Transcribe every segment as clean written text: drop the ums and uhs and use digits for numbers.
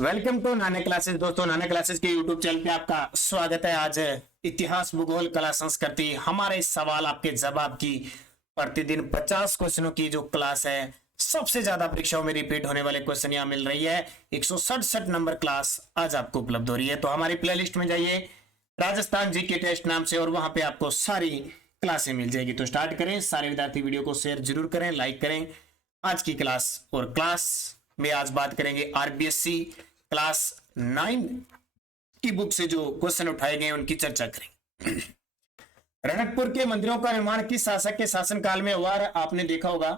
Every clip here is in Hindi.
Welcome to Nana classes. दोस्तों, नाना क्लासेस के यूट्यूब चैनल पे आपका स्वागत है। आज इतिहास, भूगोल, कला, संस्कृति, हमारे सवाल आपके जवाब की प्रतिदिन 50 क्वेश्चनों की जो क्लास है, सबसे ज्यादा परीक्षाओं में रिपीट होने वाले क्वेश्चन यहाँ मिल रही है। 167 नंबर क्लास आज आपको उपलब्ध हो रही है। तो हमारी प्लेलिस्ट में जाइए, राजस्थान जीके टेस्ट नाम से, और वहां पे आपको सारी क्लासें मिल जाएगी। तो स्टार्ट करें। सारे विद्यार्थी वीडियो को शेयर जरूर करें, लाइक करें आज की क्लास। और क्लास में आज बात करेंगे आरबीएससी क्लास 9 की बुक से जो क्वेश्चन उठाए गए उनकी चर्चा करेंगे। रणकपुर के मंदिरों का निर्माण किस शासक के शासनकाल में हुआ? आपने देखा होगा,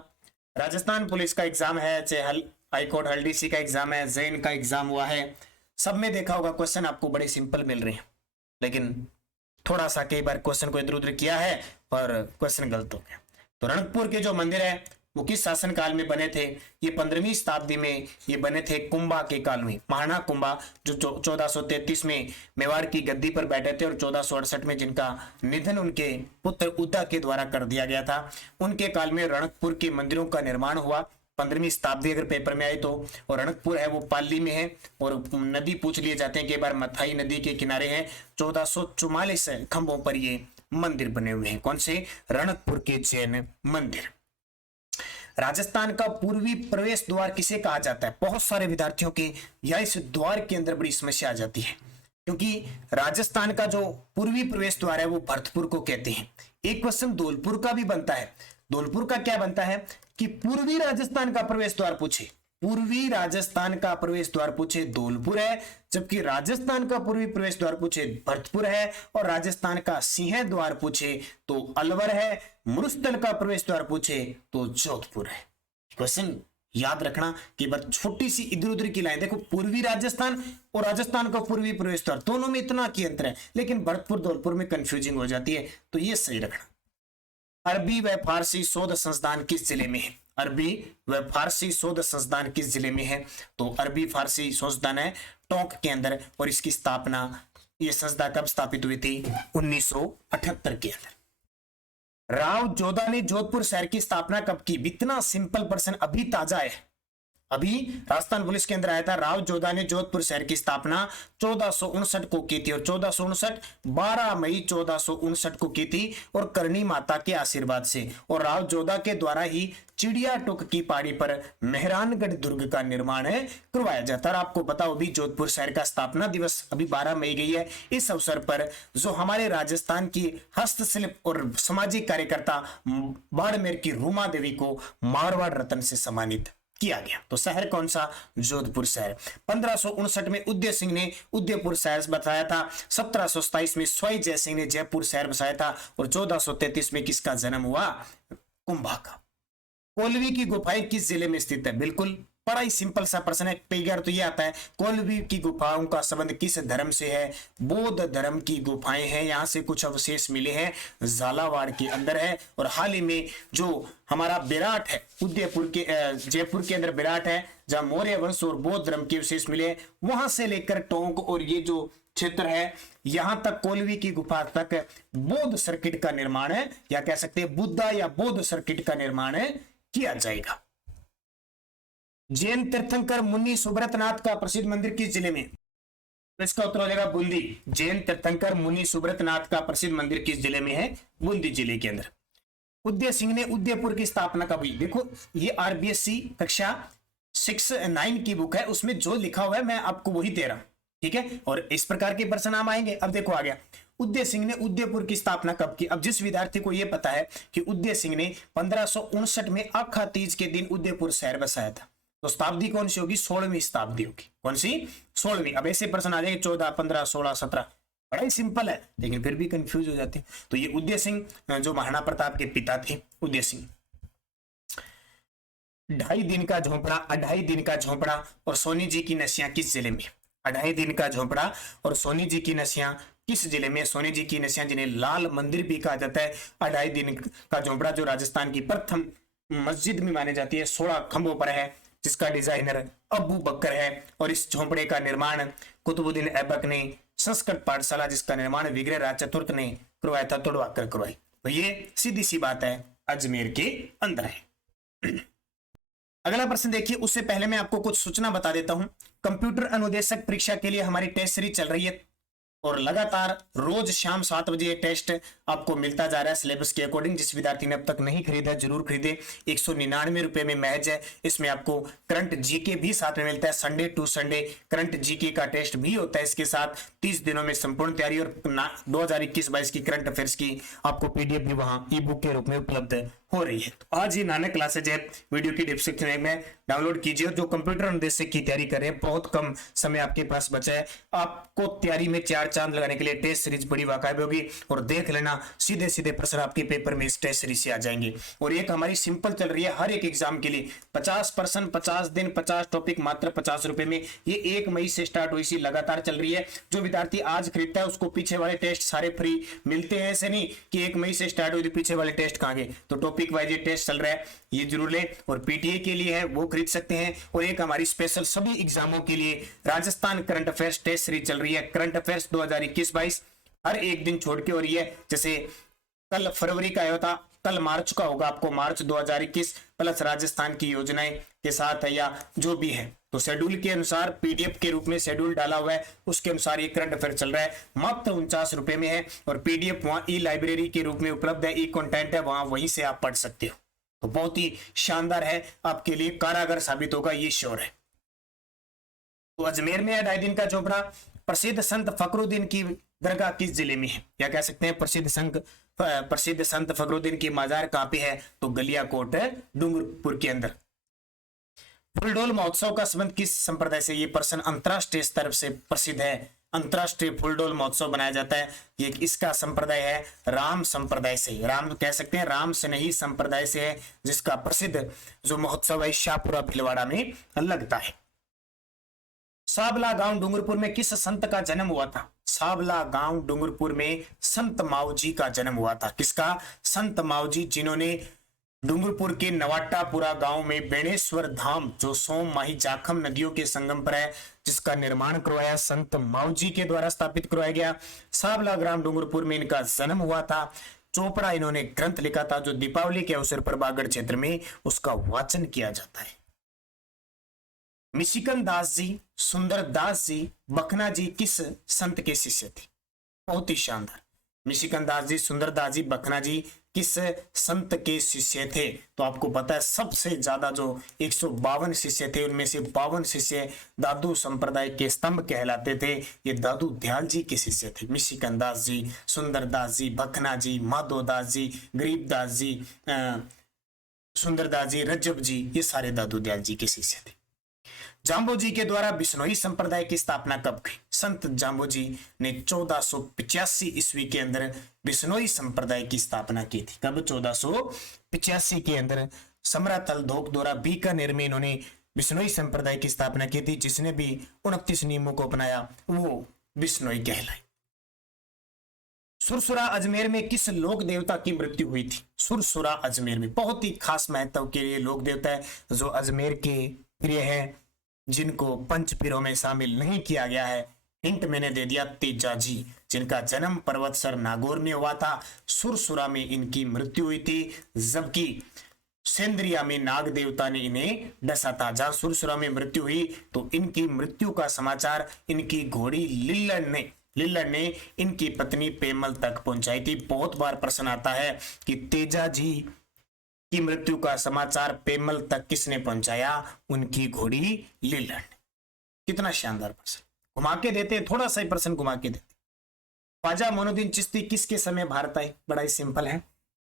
राजस्थान पुलिस का एग्जाम है, चाहे हाईकोर्ट हल्दीसी का एग्जाम है, जैन का एग्जाम हुआ है, सब में देखा होगा क्वेश्चन आपको बड़े सिंपल मिल रहे हैं, लेकिन थोड़ा सा कई बार क्वेश्चन को इधर उधर किया है और क्वेश्चन गलत हो गया। तो रणकपुर के जो मंदिर है वो किस शासन काल में बने थे? ये 15वीं शताब्दी में ये बने थे, कुंभा के काल में। महाराणा कुंभा जो 1433 में मेवाड़ की गद्दी पर बैठे थे और 1468 में जिनका निधन उनके पुत्र उदा के द्वारा कर दिया गया था, उनके काल में रणकपुर के मंदिरों का निर्माण हुआ। 15वीं शताब्दी अगर पेपर में आए तो। और रणकपुर है वो पाली में है, और नदी पूछ लिए जाते हैं, कई बार मथाई नदी के किनारे है। 1444 खंभों पर ये मंदिर बने हुए हैं। कौन से? रणकपुर के जैन मंदिर। राजस्थान का पूर्वी प्रवेश द्वार किसे कहा जाता है? बहुत सारे विद्यार्थियों के या इस द्वार के अंदर बड़ी समस्या आ जाती है, क्योंकि राजस्थान का जो पूर्वी प्रवेश द्वार है वो भरतपुर को कहते हैं। एक क्वेश्चन धौलपुर का भी बनता है। धौलपुर का क्या बनता है कि पूर्वी राजस्थान का प्रवेश द्वार पूछे, पूर्वी राजस्थान का प्रवेश द्वार पूछे धौलपुर है, जबकि राजस्थान का पूर्वी प्रवेश द्वार पूछे भरतपुर है, और राजस्थान का सिंह द्वार पूछे तो अलवर है, मुरुस्थल का प्रवेश द्वार पूछे तो जोधपुर है। क्वेश्चन याद रखना कि बस छोटी सी इधर उधर की लाइन देखो, पूर्वी राजस्थान और राजस्थान का पूर्वी प्रवेश द्वार दोनों में इतना की अंतर है, लेकिन भरतपुर धौलपुर में कंफ्यूजिंग हो जाती है, तो ये सही रखना। अरबी व फारसी शोध संस्थान किस जिले में है? अरबी व फारसी शोध संस्थान किस जिले में है? तो अरबी फारसी शोध संस्थान है टोंक के अंदर, और इसकी स्थापना, ये संस्था कब स्थापित हुई थी? 1978 के अंदर। राव जोधा ने जोधपुर शहर की स्थापना कब की? इतना सिंपल प्रश्न अभी ताजा है, अभी राजस्थान पुलिस के अंदर आया था। राव जोधा ने जोधपुर शहर की स्थापना 1459 को की थी, और 1459 12 मई 1459 को की थी, और करणी माता के आशीर्वाद से। और राव जोधा के द्वारा ही चिड़िया टोक की पहाड़ी पर मेहरानगढ़ दुर्ग का निर्माण करवाया जाता है। आपको बताओ भी जोधपुर शहर का स्थापना दिवस अभी 12 मई गई है। इस अवसर पर जो हमारे राजस्थान की हस्तशिल्प और सामाजिक कार्यकर्ता बाड़मेर की रूमा देवी को मारवाड़ रत्न से सम्मानित किया गया। तो शहर कौन सा? जोधपुर शहर। 1559 में उदय सिंह ने उदयपुर शहर बसाया था। 1727 में स्वाई जय सिंह ने जयपुर शहर बसाया था, और 1433 में किसका जन्म हुआ? कुंभा का। कोलवी की गुफाएं किस जिले में स्थित है? बिल्कुल बड़ा ही सिंपल सा प्रश्न है। कई बार तो ये आता है, कोलवी की गुफाओं का संबंध किस धर्म से है? बौद्ध धर्म की गुफाएं हैं। यहाँ से कुछ अवशेष मिले हैं, झालावाड़ के अंदर है। और हाल ही में जो हमारा विराट है, उदयपुर के जयपुर के अंदर विराट है, जहां मौर्य वंश और बौद्ध धर्म के अवशेष मिले हैं, वहां से लेकर टोंक और ये जो क्षेत्र है, यहां तक कोलवी की गुफा तक बौद्ध सर्किट का निर्माण है, या कह सकते हैं बुद्धा या बौद्ध सर्किट का निर्माण किया जाएगा। जैन तीर्थंकर मुनि सुब्रतनाथ का प्रसिद्ध मंदिर किस जिले में? तो इसका उत्तर हो जाएगा बूंदी। जैन तीर्थंकर मुनि सुब्रतनाथ का प्रसिद्ध मंदिर किस जिले में है? बूंदी जिले के अंदर। उदय सिंह ने उदयपुर की स्थापना कब हुई? देखो, ये आरबीएससी कक्षा 6-9 की बुक है, उसमें जो लिखा हुआ है मैं आपको वही दे रहा हूं, ठीक है। और इस प्रकार के प्रश्न नाम आएंगे। अब देखो आ गया, उदय सिंह ने उदयपुर की स्थापना कब की? अब जिस विद्यार्थी को यह पता है कि उदय सिंह ने 1559 में आखा तीज के दिन उदयपुर शहर बसाया था, तो शताब्दी कौन सी होगी? 16वीं शताब्दी होगी। कौन सी? 16वीं। अब ऐसे प्रश्न आ जाएंगे 14, 15, 16, 17, बड़ा ही सिंपल है, लेकिन फिर भी कंफ्यूज हो जाते हैं। तो ये उदय सिंह जो महाराणा प्रताप के पिता थे, उदय सिंह। 2.5 दिन का झोंपड़ा, 2.5 दिन का झोंपड़ा और सोनी जी की नसियां किस जिले में? 2.5 दिन का झोंपड़ा और सोनी जी की नसियां किस जिले में? सोनी जी की नसियां, जिन्हें लाल मंदिर भी कहा जाता है। 2.5 दिन का झोंपड़ा जो राजस्थान की प्रथम मस्जिद में मानी जाती है, 16 खंभों पर है, जिसका डिजाइनर अबू बकर है। और इस झोंपड़े का निर्माण कुतुबुद्दीन ऐबक ने संस्कृत पाठशाला, जिसका निर्माण विग्रह राज चतुर्थ ने करवाया था, तोड़वा कर करवाई। तो ये सीधी सी बात है, अजमेर के अंदर है। अगला प्रश्न देखिए, उससे पहले मैं आपको कुछ सूचना बता देता हूं। कंप्यूटर अनुदेशक परीक्षा के लिए हमारी टेस्ट सीरीज चल रही है और लगातार रोज शाम 7 बजे ये टेस्ट आपको मिलता जा रहा है सिलेबस के अकॉर्डिंग। जिस विद्यार्थी ने अब तक नहीं खरीदा है जरूर खरीदे। 199 रुपए में महज है। इसमें आपको करंट जीके भी साथ में मिलता है। Sunday to Sunday current GK का टेस्ट भी होता है। इसके साथ 30 दिनों में संपूर्ण तैयारी और 2021-22 की करंट अफेयर्स की आपको पीडीएफ भी वहां ई बुक के रूप में उपलब्ध हो रही है। तो आज ही नानक क्लासेज है, वीडियो की डिस्क्रिप्शन में डाउनलोड कीजिए। जो कंप्यूटर अनुदेशक की तैयारी कर रहे हैं, बहुत कम समय आपके पास बचा है। आपको तैयारी में 4 चांद लगाने के लिए टेस्ट सीरीज बड़ी वाकाब होगी और देख लेना सीधे सीधे प्रश्न आपके पेपर में इस टेस्ट सीरीज से आ जाएंगे। और एक हमारी सिंपल चल रही है हर एक एग्जाम के लिए 50%, 50 दिन 50 टॉपिक मात्र 50 रुपए में। ये 1 मई से स्टार्ट हुई सी लगातार चल रही है। जो विद्यार्थी आज खरीदता है उसको पीछे वाले टेस्ट सारे फ्री मिलते हैं। ऐसे नहीं कि 1 मई से स्टार्ट हुई तो पीछे वाले टेस्ट कहां गए। तो टॉपिक वाइज ये टेस्ट चल रहा है, ये जरूर ले। और पीटीए के लिए है वो खरीद सकते हैं। और एक हमारी स्पेशल सभी एग्जामों के लिए Rajasthan current affairs test series चल रही है, करंट अफेयर्स 2021-22 हर एक दिन छोड़ के। और ये जैसे कल फरवरी का आया था, कल मार्च का होगा, आपको मार्च 2021 प्लस राजस्थान की योजनाएं के साथ है या जो भी है। तो शेड्यूल के अनुसार पीडीएफ के रूप में शेड्यूल डाला हुआ है, उसके अनुसार ये करंट अफेयर चल रहा है। मात्र 49 रुपए में है और पीडीएफ वहां ई लाइब्रेरी के रूप में उपलब्ध है, ई कंटेंट है, वहां वहीं से आप पढ़ सकते हो। तो बहुत ही शानदार है, आपके लिए कारागर साबित होगा, ये श्योर है। तो अजमेर में है ढाई दिन का चोपड़ा। प्रसिद्ध संत फखरुद्दीन की दरगाह किस जिले में है, या कह सकते हैं प्रसिद्ध संत फखरुद्दीन की मजार कहां पे है, तो गलियाकोट डूंगरपुर के अंदर। फूलडोल महोत्सव का संबंध किस संप्रदाय से, ये प्रश्न अंतरराष्ट्रीय स्तर से प्रसिद्ध है। अंतरराष्ट्रीय फूलडोल महोत्सव बनाया जाता है, ये इसका संप्रदाय है राम संप्रदाय से। राम कह सकते हैं राम से नहीं संप्रदाय से है, जिसका प्रसिद्ध जो महोत्सव है शाहपुरा भीलवाड़ा में लगता है। साबला गांव डूंगरपुर में किस संत का जन्म हुआ था, साबला गांव डूंगरपुर में संत माऊजी का जन्म हुआ था। किसका, संत माऊजी, जिन्होंने डूंगरपुर के नवाटापुरा गांव में बेणेश्वर धाम जो सोम माही जाखम नदियों के संगम पर है, जिसका निर्माण करवाया संत माऊजी के द्वारा स्थापित करवाया गया। साबला ग्राम डूंगरपुर में इनका जन्म हुआ था। चोपड़ा इन्होंने ग्रंथ लिखा था जो दीपावली के अवसर पर बागड़ क्षेत्र में उसका वाचन किया जाता है। मिशिकन दास जी, सुंदर दास जी, बखना जी किस संत के शिष्य थे, बहुत ही शानदार। मिशिकन दास जी, सुंदर दास जी, बखना जी किस संत के शिष्य थे, तो आपको पता है सबसे ज्यादा जो 152 शिष्य थे, उनमें से 52 शिष्य दादू संप्रदाय के स्तंभ कहलाते थे। ये दादू दयाल जी के शिष्य थे। मिशिकन दास जी, सुंदर दास जी, बखना जी, माधो दास जी, गरीब दास जी, सुंदर दास जी, रज्जब जी, ये सारे दादू दयाल जी के शिष्य थे। जाम्बो जी के द्वारा बिश्नोई संप्रदाय की स्थापना कब की, संत जाम्बो जी ने 1485 ईस्वी के अंदर बिश्नोई संप्रदाय की स्थापना की थी। कब, 1485 के अंदर समरातल धोकदोरा बीकानेर में इन्होंने बिश्नोई संप्रदाय की स्थापना की थी। जिसने भी 29 नियमों को अपनाया वो बिश्नोई कहलाए। सुरसुरा अजमेर में किस लोक देवता की मृत्यु हुई थी, सुरसुरा अजमेर में बहुत ही खास महत्व के लिए लोक देवता है जो अजमेर के प्रिय है, जिनको पंच पीरों में शामिल नहीं किया गया है। हिंट मैंने दे दिया, तेजा जी, जिनका जन्म पर्वतसर नागौर में हुआ था। सुरसुरा में इनकी मृत्यु हुई थी, जबकि सेंद्रिया में नाग देवता ने इन्हें डसा था। जहां सुरसुरा में मृत्यु हुई तो इनकी मृत्यु का समाचार इनकी घोड़ी लिल्लड़ ने इनकी पत्नी पेमल तक पहुंचाई थी। बहुत बार प्रश्न आता है कि तेजा जी की मृत्यु का समाचार पेमल तक किसने पहुंचाया, उनकी घोड़ी लिल्लड़ ने। कितना शानदार प्रश्न, घुमा के देते, थोड़ा सा ही प्रश्न घुमा के देते। ख्वाजा मोइनुद्दीन चिश्ती किसके समय भारत आए, बड़ा ही सिंपल है।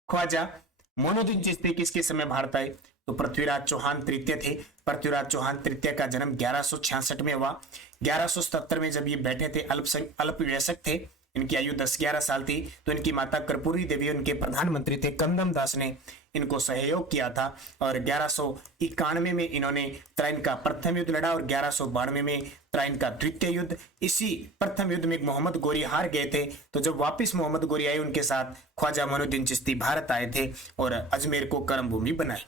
ख्वाजा मोइनुद्दीन चिश्ती किसके समय भारत आए, तो पृथ्वीराज चौहान तृतीय थे। पृथ्वीराज चौहान तृतीय का जन्म 1166 में हुआ। 1177 में जब ये बैठे थे, अल्पवयस्क थे, इनकी आयु 10-11 साल थी, तो इनकी माता कर्पूरी देवी उनके प्रधानमंत्री थे। कंदम दास ने इनको सहयोग किया था और 1191 में इन्होंने त्राइन का प्रथम युद्ध लड़ा और 1192 में त्राइन का द्वितीय युद्ध। इसी प्रथम युद्ध में मोहम्मद गोरी हार गए थे, तो जब वापस मोहम्मद गोरी आए उनके साथ ख्वाजा मोइनुद्दीन चिश्ती भारत आए थे और अजमेर को कर्म भूमि बनाई।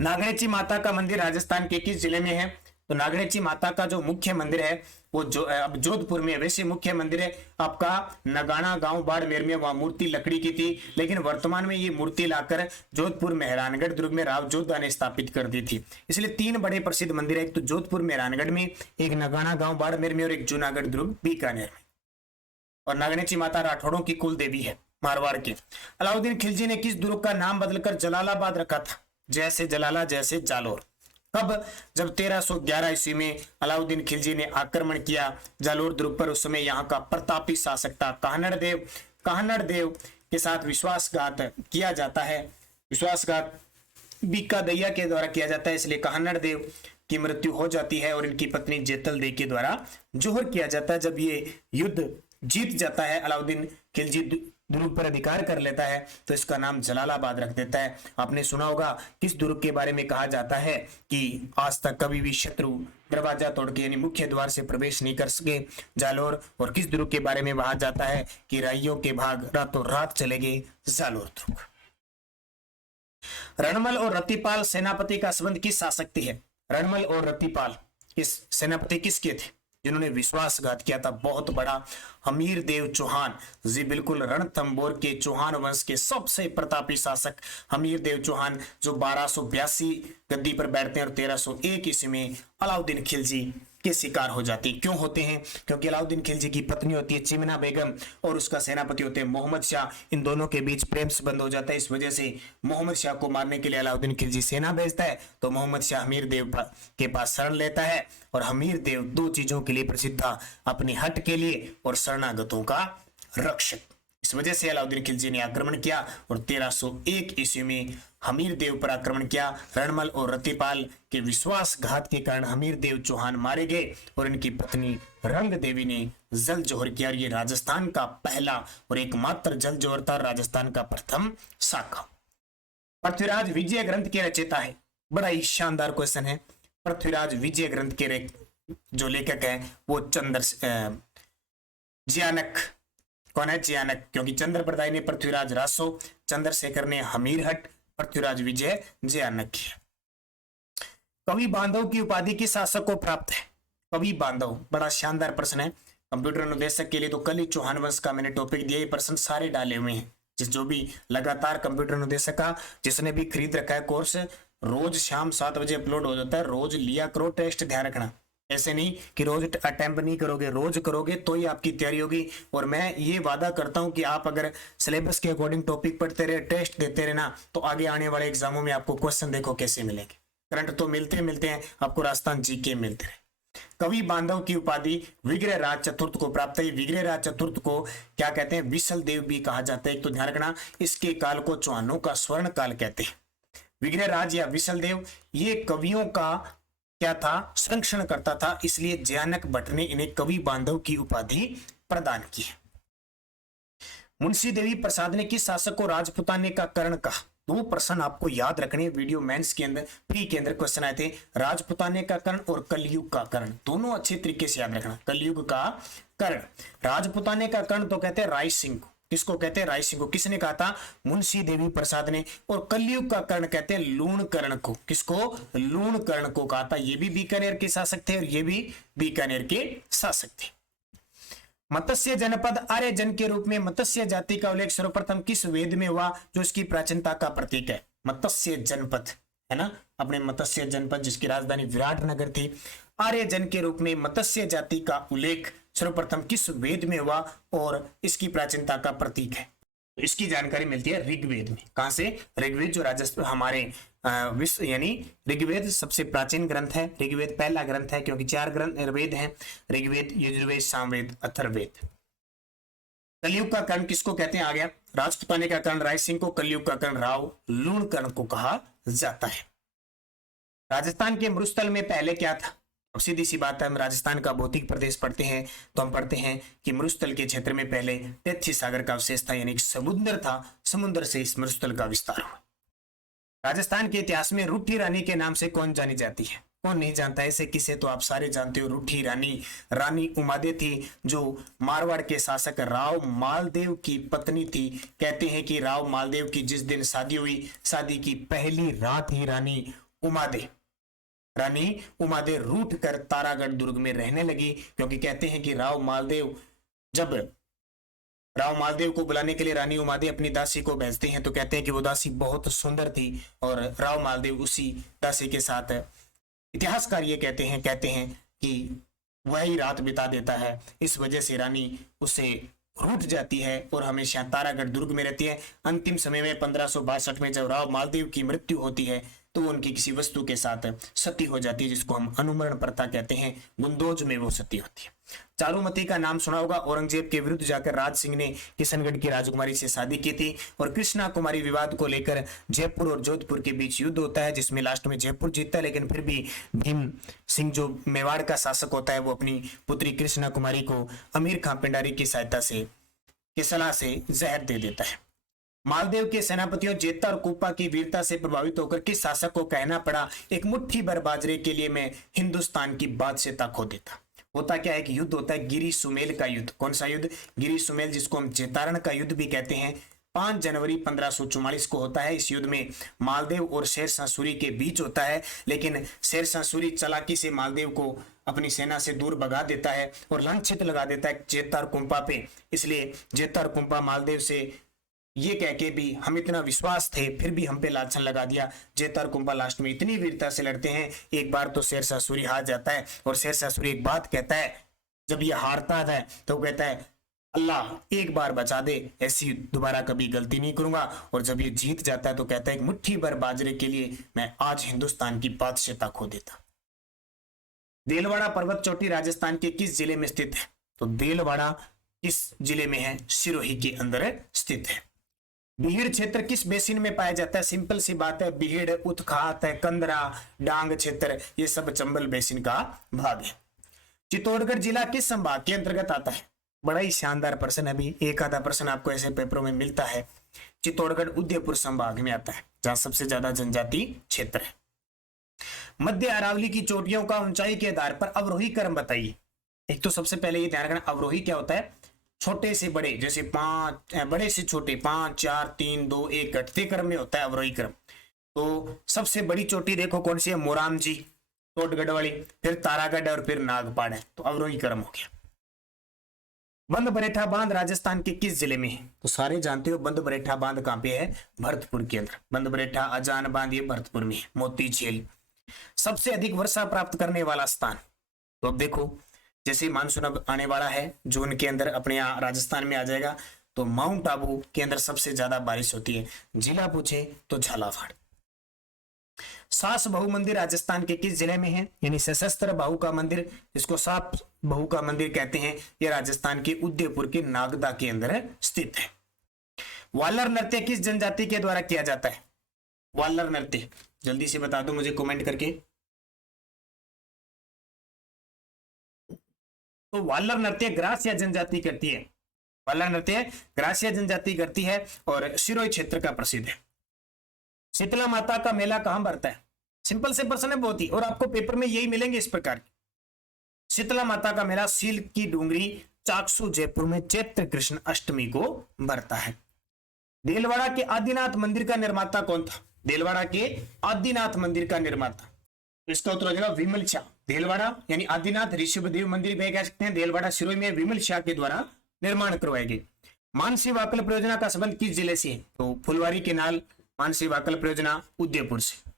नागणेची माता का मंदिर राजस्थान के किस जिले में है, तो नागणेची माता का जो मुख्य मंदिर है वो जो अब जोधपुर में है। वैसे मुख्य मंदिर है आपका नगाना गांव बाड़मेर में, वहां मूर्ति लकड़ी की थी, लेकिन वर्तमान में ये मूर्ति लाकर जोधपुर मेहरानगढ़ दुर्ग में राव जोधा ने स्थापित कर दी थी। इसलिए तीन बड़े प्रसिद्ध मंदिर है, एक तो जोधपुर मेहरानगढ़ में, एक नगाना गांव बाड़मेर में और एक जूनागढ़ दुर्ग बीकानेर में। और नागणेची माता राठौड़ों की कुल देवी है मारवाड़ की। अलाउद्दीन खिलजी ने किस दुर्ग का नाम बदलकर जलालाबाद रखा था? जैसे जलाला जैसे जालोर। कब? जब 1311 ईस्वी में अलाउद्दीन खिलजी ने आक्रमण किया जालोर दुर्ग पर। उस समय यहाँ का प्रतापी शासक था काहनड़ देव के साथ विश्वासघात किया जाता है। विश्वासघात बीका दैया के द्वारा किया जाता है, इसलिए काहनड़ देव की मृत्यु हो जाती है और इनकी पत्नी जेतल दे के द्वारा जोहर किया जाता है। जब ये युद्ध जीत जाता है, अलाउद्दीन खिलजी दुर्ग पर अधिकार कर लेता है, तो इसका नाम जलालाबाद रख देता है। आपने सुना होगा किस दुर्ग के बारे में कहा जाता है कि आज तक कभी भी शत्रु दरवाजा तोड़ के यानी मुख्य द्वार से प्रवेश नहीं कर सके? जालोर। और किस दुर्ग के बारे में कहा जाता है कि राइयों के भाग रातों रात चले गए? जालोर दुर्ग। रणमल और रतिपाल सेनापति का संबंध किस शासक थे? रणमल और रतिपाल इस सेनापति किसके थे जिन्होंने विश्वासघात किया था? बहुत बड़ा हमीर देव चौहान जी, बिल्कुल रणथंबोर के चौहान वंश के सबसे प्रतापी शासक हमीर देव चौहान, जो 1282 गद्दी पर बैठते हैं और 1301 ईस्वी में अलाउद्दीन खिलजी के शिकार हो जाते हैं। क्यों होते हैं? क्योंकि अलाउद्दीन खिलजी की पत्नी होती है चिमना बेगम और उसका सेनापति होते हैं मोहम्मद शाह। इन दोनों के बीच प्रेम संबंध हो जाता है। इस वजह से मोहम्मद शाह को मारने के लिए अलाउद्दीन खिलजी सेना भेजता है, तो मोहम्मद शाह हमीर देव के पास शरण लेता है। और हमीर देव दो चीजों के लिए प्रसिद्ध था, अपनी हट के लिए और शरणागतों का रक्षक। इस वजह से अलाउद्दीन खिलजी ने आक्रमण किया और 1301 ईस्वी में हमीर देव पर आक्रमण किया। रणमल और रतिपाल के विश्वासघात के कारण हमीर देव चौहान मारे गए और इनकी पत्नी रंग देवी ने जल जोहर किया। ये राजस्थान का पहला और एकमात्र जल जोहर था, राजस्थान का प्रथम शाखा। पृथ्वीराज विजय ग्रंथ के रचयिता है। बड़ा ही शानदार क्वेश्चन है। पृथ्वीराज विजय ग्रंथ के जो लेखक है वो जियानक। कौन है? जियानक। क्योंकि चंद्र प्रदाय ने पृथ्वीराज रासो, चंद्रशेखर ने हमीरहट, पृथ्वीराज विजय जियानक है। कवि बांधव की उपाधि किस शासक को प्राप्त है? कवि बांधव, बड़ा शानदार प्रश्न है। कंप्यूटर अनुदेशक के लिए तो कल ही चौहान वंश का मैंने टॉपिक दिया, ये प्रश्न सारे डाले हुए हैं। जो भी लगातार कंप्यूटर अनुदेशक का जिसने भी खरीद रखा है कोर्स, रोज शाम 7 बजे अपलोड हो जाता है। रोज लिया करो टेस्ट, ध्यान रखना। ऐसे नहीं कि रोज अटेम्प्ट नहीं करोगे, रोज करोगे तो ही आपकी तैयारी होगी। और मैं ये वादा करता हूं कि आप अगर सिलेबस के अकॉर्डिंग टॉपिक पढ़ते रहे, टेस्ट देते रहे ना, तो आगे आने वाले एग्जामों में आपको क्वेश्चन देखो कैसे मिलेंगे। करंट तो मिलते हैं, आपको राजस्थान जीके मिलते रहे। कवि बांधव की उपाधि विग्रह राज चतुर्थ को प्राप्त है। विग्रह राज चतुर्थ को क्या कहते हैं? विसल देव भी कहा जाता है। एक तो ध्यान रखना, इसके काल को चौहानों का स्वर्ण काल कहते हैं। विग्रह राज या विसल देव ये कवियों का क्या था? संरक्षण करता था, इसलिए जयानक भट्ट ने इन्हें कवि बांधव की उपाधि प्रदान की। मुंशी देवी प्रसाद ने किस शासक को राजपुताने का कर्ण कहा? दो प्रश्न आपको याद रखने, वीडियो मेंस के अंदर प्री के अंदर क्वेश्चन आए थे। राजपुताने का कर्ण और कलयुग का कर्ण, दोनों अच्छे तरीके से याद रखना। कलयुग का कर्ण, राजपुताने का कर्ण तो कहते हैं राय सिंह को। किसको कहते हैं? राय सिंह को। किसने कहा था? मुंशी देवी प्रसाद ने। और कलयुग का कर्ण कहते हैं लूण कर्ण को। किसको? लूण कर्ण को कहा था। ये भी बीकानेर के शासक थे और ये भी बीकानेर के शासक थे। मत्स्य जनपद आर्यजन के रूप में मत्स्य जाति का उल्लेख सर्वप्रथम किस वेद में हुआ जो इसकी प्राचीनता का प्रतीक है? मत्स्य जनपद है ना, अपने मत्स्य जनपद जिसकी राजधानी विराटनगर थी। आर्यजन के रूप में मत्स्य जाति का उल्लेख सर्वप्रथम किस वेद में हुआ और इसकी प्राचीनता का प्रतीक है? तो इसकी जानकारी मिलती है ऋग्वेद में। कहां से? ऋग्वेद, जो राजस्थान हमारे विश्व यानी ऋग्वेद सबसे प्राचीन ग्रंथ है। ऋग्वेद पहला ग्रंथ है क्योंकि 4 ग्रंथ वेद हैं, ऋग्वेद, यजुर्वेद, सामवेद, अथर्ववेद। कलयुग का कर्ण किसको कहते हैं? आ गया। राजपुताने का कर्ण राय सिंह को, कलयुग का कर्ण राव लूण कर्ण को कहा जाता है। राजस्थान के मरुस्थल में पहले क्या था? अब सीधी सी बात है, हम राजस्थान का भौतिक प्रदेश पढ़ते हैं तो हम पढ़ते हैं कि मरुस्थल के क्षेत्र में पहले तथ्य सागर का अवशेष था, यानी समुद्र था। समुद्र से इस मरुस्थल का विस्तार हुआ। राजस्थान के इतिहास में रूठी रानी के नाम से कौन जानी जाती है? कौन नहीं जानता है? ऐसे किसे तो आप सारे जानते हो। रूठी रानी, रानी उमादे थी जो मारवाड़ के शासक राव मालदेव की पत्नी थी। कहते हैं कि राव मालदेव की जिस दिन शादी हुई, शादी की पहली रात ही रानी उमादे रानी उमादेव रूठ कर तारागढ़ दुर्ग में रहने लगी, क्योंकि कहते हैं कि जब राव मालदेव को बुलाने के लिए रानी उमादेव अपनी दासी को भेजते हैं तो कहते हैं कि वो दासी बहुत सुंदर थी और राव मालदेव उसी दासी के साथ, इतिहासकार ये कहते हैं कि वही रात बिता देता है। इस वजह से रानी उसे रूठ जाती है और हमेशा तारागढ़ दुर्ग में रहती है। अंतिम समय में 1562 में जब राव मालदेव की मृत्यु होती है तो वो उनकी किसी वस्तु के साथ सती हो जाती है, जिसको हम अनुमरण प्रथा कहते हैं। गुंदोज में वो सती होती है। चारुमती का नाम सुना होगा। औरंगजेब के विरुद्ध जाकर राज सिंह ने किशनगढ़ की राजकुमारी से शादी की थी और कृष्णा कुमारी विवाद को लेकर जयपुर और जोधपुर के बीच युद्ध होता है, जिसमें लास्ट में जयपुर जीतता है। लेकिन फिर भी भीम सिंह जो मेवाड़ का शासक होता है वो अपनी पुत्री कृष्णा कुमारी को अमीर खां पिंडारी की सहायता से सलाह से जहर दे देता है। मालदेव के सेनापतियों जेता और कुप्पा की वीरता से प्रभावित होकर किस शासक को कहना पड़ा, एक मुट्ठी भर बाजरे के लिए मैं हिंदुस्तान की बादशाहता खो देता। होता क्या है कि युद्ध होता है गिरी सुमेल का युद्ध। कौन सा युद्ध? गिरी सुमेल, जिसको हम जेतारण का युद्ध भी कहते हैं। 5 जनवरी 1544 को होता है। इस युद्ध में मालदेव और शेरशाह सूरी के बीच होता है, लेकिन शेरशाह सूरी चालाकी से मालदेव को अपनी सेना से दूर भगा देता है और लांछित लगा देता है जेतार कुंपा पे। इसलिए जेतार कुंपा मालदेव से ये कह के भी हम इतना विश्वास थे फिर भी हम पे लाछन लगा दिया। जेतार कुंपा लास्ट में इतनी वीरता से लड़ते हैं, एक बार तो शेरशाह सूरी हार जाता है और शेरशाह सूरी एक बात कहता है, जब ये हारता है तो कहता है अल्लाह एक बार बचा दे, ऐसी दोबारा कभी गलती नहीं करूंगा। और जब ये जीत जाता है तो कहता है मुट्ठी भर बाजरे के लिए मैं आज हिंदुस्तान की बादशाहता खो देता। देलवाड़ा पर्वत चोटी राजस्थान के किस जिले में स्थित है? तो देलवाड़ा किस जिले में है? सिरोही के अंदर स्थित है। बीहड़ क्षेत्र किस बेसिन में पाया जाता है? सिंपल सी बात है, बीहड़, उत्खात, कंदरा, डांग क्षेत्र ये सब चंबल बेसिन का भाग है। चित्तौड़गढ़ जिला किस संभाग के अंतर्गत आता है? बड़ा ही शानदार प्रश्न है। अभी एक आधा प्रश्न आपको ऐसे पेपरों में मिलता है। चित्तौड़गढ़ उदयपुर संभाग में आता है, जहां सबसे ज्यादा जनजाति क्षेत्र है। मध्य अरावली की चोटियों का ऊंचाई के आधार पर अवरोही क्रम बताइए। एक तो सबसे पहले ये ध्यान रखना, अवरोही क्या होता है? छोटे से बड़े, जैसे बड़े से छोटे 5 4 3 2 1 घटते क्रम में होता है अवरोही क्रम। तो सबसे बड़ी चोटी देखो कौन सी है? मोराम जी, टोटगढ़ वाली, फिर तारागढ़ और फिर नागपाड़ है। तो अवरोही क्रम हो गया। बंद बरेठा बांध राजस्थान के किस जिले में है? तो सारे जानते हो बंद बरेठा बांध कहां पे है? भरतपुर के अंदर। बंद बरेठा, अजान बांध ये भरतपुर में है। मोती झील। सबसे अधिक वर्षा प्राप्त करने वाला स्थान? तो अब देखो, जैसे मानसून अब आने वाला है, जून के अंदर अपने यहाँ राजस्थान में आ जाएगा, तो माउंट आबू के अंदर सबसे ज्यादा बारिश होती है। जिला पूछे तो झालावाड़। सास बहु मंदिर राजस्थान के किस जिले में है? यानी सशस्त्र बाहु का मंदिर, जिसको सास बहु का मंदिर कहते हैं, यह राजस्थान के उदयपुर के नागदा के अंदर स्थित है। वालर नृत्य किस जनजाति के द्वारा किया जाता है? वालर नृत्य जल्दी से बता दो मुझे कमेंट करके। तो वालर नृत्य ग्रासिया जनजाति करती है। वालर नृत्य ग्रासिया जनजाति करती है और सिरोही क्षेत्र का प्रसिद्ध है। शीतला माता का मेला कहां भरता है? सिंपल से प्रश्न है बहुत ही, और आपको पेपर में यही मिलेंगे इस प्रकार। शीतला माता का मेला सील की डूंगरी चाकसू जयपुर में चैत्र कृष्ण अष्टमी को भरता है। देलवाड़ा के आदिनाथ मंदिर का निर्माता कौन था? देलवाड़ा के आदिनाथ मंदिर का निर्माता, इसका उत्तर हो जाएगा विमल शाह। देलवाड़ा यानी आदिनाथ ऋषभदेव मंदिर में कह सकते हैं, देलवाड़ा सिरोही में विमल शाह के द्वारा निर्माण करवाए गए। मानसी वाकल परियोजना का संबंध किस जिले से है? तो फुलवारी केनाल मानसी वाकल परियोजना उदयपुर से।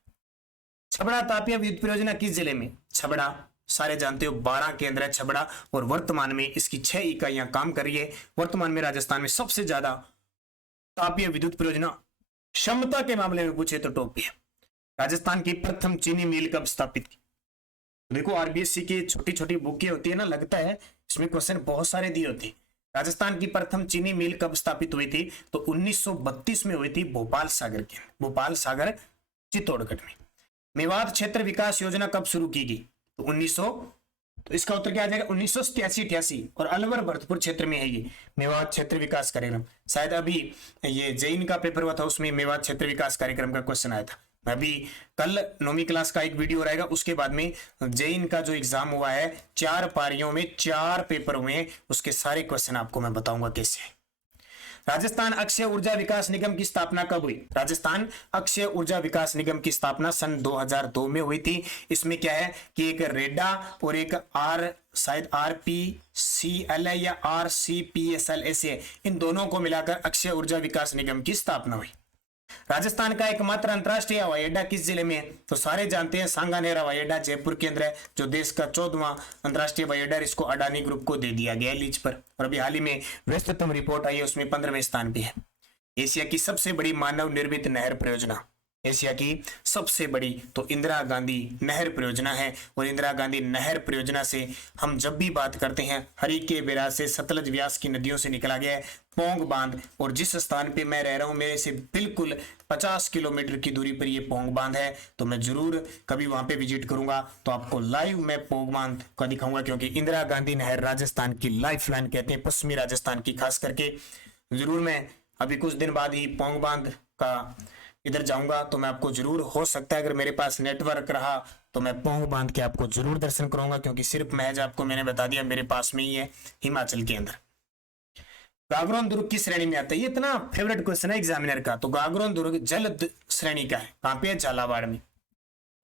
छबड़ा तापिया विद्युत परियोजना किस जिले में? छबड़ा, सारे जानते हो 12 केंद्र है छबड़ा, और वर्तमान में इसकी 6 इकाइयां काम कर रही है। वर्तमान में राजस्थान में सबसे ज्यादा तापीय विद्युत परियोजना क्षमता के मामले में पूछे तो टॉप पे है। राजस्थान की प्रथम चीनी मिल कब स्थापित की? देखो आरबीएससी की छोटी छोटी बुकें होती है ना, लगता है इसमें क्वेश्चन बहुत सारे दिए होते हैं। राजस्थान की प्रथम चीनी मिल कब स्थापित हुई थी? तो 1932 में हुई थी भोपाल सागर के, भोपाल सागर चित्तौड़गढ़ में। मेवात क्षेत्र विकास योजना कब शुरू की गई? तो 1900, तो इसका उत्तर क्या आ जाएगा? 1987-88, और अलवर भरतपुर क्षेत्र में है ये मेवात क्षेत्र विकास कार्यक्रम। शायद अभी ये जैन का पेपर हुआ था, उसमें मेवात क्षेत्र विकास कार्यक्रम का क्वेश्चन आया था। अभी कल 9वीं क्लास का एक वीडियो रहेगा, उसके बाद में जैन का जो एग्जाम हुआ है 4 पारियों में 4 पेपर हुए, उसके सारे क्वेश्चन आपको मैं बताऊंगा कैसे। राजस्थान अक्षय ऊर्जा विकास निगम की स्थापना कब हुई? राजस्थान अक्षय ऊर्जा विकास निगम की स्थापना सन 2002 में हुई थी। इसमें क्या है कि एक रेडा और एक शायद RPCL है या RCPSL ऐसे, इन दोनों को मिलाकर अक्षय ऊर्जा विकास निगम की स्थापना हुई। राजस्थान का एकमात्र अंतरराष्ट्रीय हवाई अड्डा किस जिले में है? तो सारे जानते हैं सांगानेर हवाई अड्डा जयपुर के अंदर है, जो देश का 14वां अंतरराष्ट्रीय हवाई अड्डा, इसको अडानी ग्रुप को दे दिया गया है लीज पर। और अभी हाल ही में व्यस्ततम रिपोर्ट आई है, उसमें 15वें स्थान पे है। एशिया की सबसे बड़ी मानव निर्मित नहर परियोजना, एशिया की सबसे बड़ी तो इंदिरा गांधी नहर परियोजना है। और इंदिरा गांधी नहर परियोजना से हम जब भी बात करते हैं, हरिके बैराज से सतलज व्यास की नदियों से निकला गया है पोंग बांध, और जिस स्थान पे मैं रह रहा हूं मेरे से बिल्कुल 50 किलोमीटर की दूरी पर ये पोंग बांध है। तो मैं जरूर कभी वहां पे विजिट करूंगा तो आपको लाइव मैं पोंग बांध का दिखाऊंगा, क्योंकि इंदिरा गांधी नहर राजस्थान की लाइफ लाइन कहते हैं, पश्चिमी राजस्थान की खास करके। जरूर मैं अभी कुछ दिन बाद ही पोंग बांध का इधर जाऊंगा, तो मैं आपको जरूर, हो सकता है अगर मेरे पास नेटवर्क रहा तो मैं पोंग बांध के आपको जरूर दर्शन कराऊंगा, क्योंकि सिर्फ महज आपको मैंने बता दिया मेरे पास में ही है हिमाचल के अंदर। गागरोन दुर्ग की श्रेणी में आता है, ये इतना फेवरेट क्वेश्चन है एग्जामिनर का। तो गागरोन दुर्ग जल श्रेणी का है, कहां पे है? झालावाड़ में।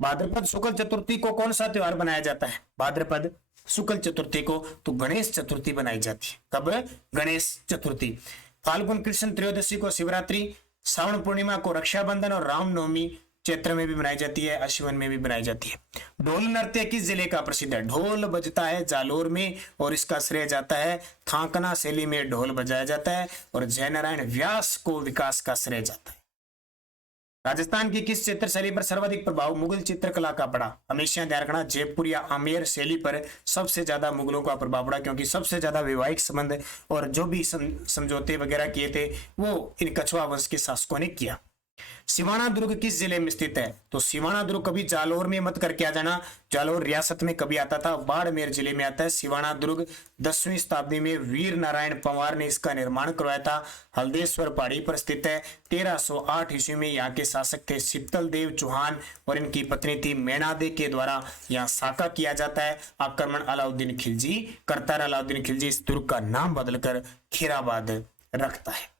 भाद्रपद शुक्ल चतुर्थी को कौन सा त्योहार बनाया जाता है? भाद्रपद शुक्ल चतुर्थी को तो गणेश चतुर्थी बनाई जाती है। कब? गणेश चतुर्थी। फाल्गुन कृष्ण त्रयोदशी को शिवरात्रि, श्रावण पूर्णिमा को रक्षाबंधन और रामनवमी चैत्र में भी बनाई जाती है, अश्विन में भी बनाई जाती है। ढोल नृत्य किस जिले का प्रसिद्ध है? ढोल बजता है जालोर में, और इसका श्रेय जाता है थांकना शैली में ढोल बजाया जाता है, और जयनारायण व्यास को विकास का श्रेय जाता है। राजस्थान की किस चित्र शैली पर सर्वाधिक प्रभाव मुगल चित्रकला का पड़ा? हमेशा ध्यान रखना, जयपुर या आमेर शैली पर सबसे ज्यादा मुगलों का प्रभाव पड़ा, क्योंकि सबसे ज्यादा वैवाहिक संबंध और जो भी समझौते वगैरह किए थे वो इन कछुआ वंश के शासकों ने किया। सिवाना दुर्ग किस जिले में स्थित है? तो सिवाना दुर्ग कभी जालोर में मत करके आ जाना, जालोर रियासत में कभी आता था, बाड़मेर जिले में आता है सिवाना दुर्ग। 10वीं शताब्दी में वीर नारायण पंवार ने इसका निर्माण करवाया था, हल्देश्वर पहाड़ी पर स्थित है। 1308 ईस्वी में यहाँ के शासक थे शीतल देव चौहान, और इनकी पत्नी थी मैनादे के द्वारा यहाँ साका किया जाता है। आक्रमण अलाउद्दीन खिलजी करता है। अलाउद्दीन खिलजी इस दुर्ग का नाम बदलकर खीराबाद रखता है।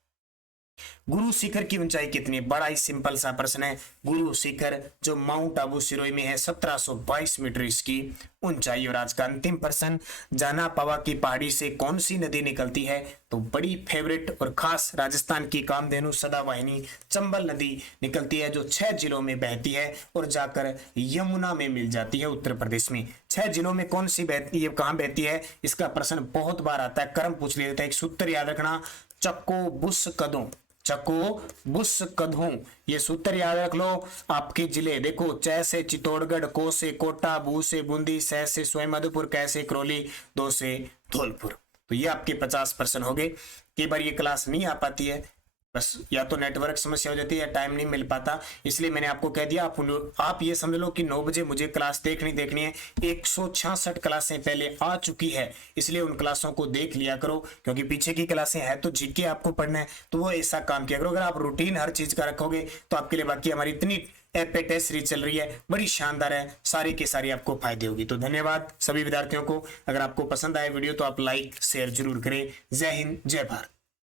गुरु शिखर की ऊंचाई कितनी है? बड़ा ही सिंपल सा प्रश्न है। गुरु शिखर जो माउंट आबू सिरोही में है 1722 मीटर इसकी ऊंचाई। और आज का अंतिम प्रश्न, जाना पावा की पहाड़ी से कौन सी नदी निकलती है? तो बड़ी फेवरेट और खास राजस्थान की कामधेनु सदावाहिनी चंबल नदी निकलती है, जो 6 जिलों में बहती है और जाकर यमुना में मिल जाती है उत्तर प्रदेश में। 6 जिलों में कौन सी बहती है, कहां बहती है? इसका प्रश्न बहुत बार आता है, क्रम पूछ लिया जाता है। एक सूत्र याद रखना, चक्को बुस कदों, चको बुस कदों, ये सूत्र याद रख लो। आपके जिले देखो, च से चित्तौड़गढ़, को से कोटा, बू से बूंदी, स से सोयमधुपुर, कै से करौली, दो से धौलपुर। तो ये आपके 50% हो गए। कई बार ये क्लास नहीं आ पाती है, बस या तो नेटवर्क समस्या हो जाती है या टाइम नहीं मिल पाता, इसलिए मैंने आपको कह दिया। आप ये समझ लो कि 9 बजे मुझे क्लास देखनी है। 166 क्लासें पहले आ चुकी है, इसलिए उन क्लासों को देख लिया करो, क्योंकि पीछे की क्लासें हैं तो जीके आपको पढ़ना है, तो वो ऐसा काम किया करो। अगर आप रूटीन हर चीज का रखोगे तो आपके लिए, बाकी हमारी इतनी टेस्ट सीरीज चल रही है, बड़ी शानदार है, सारी की सारी आपको फायदे होगी। तो धन्यवाद सभी विद्यार्थियों को। अगर आपको पसंद आए वीडियो तो आप लाइक शेयर जरूर करें। जय हिंद, जय भारत।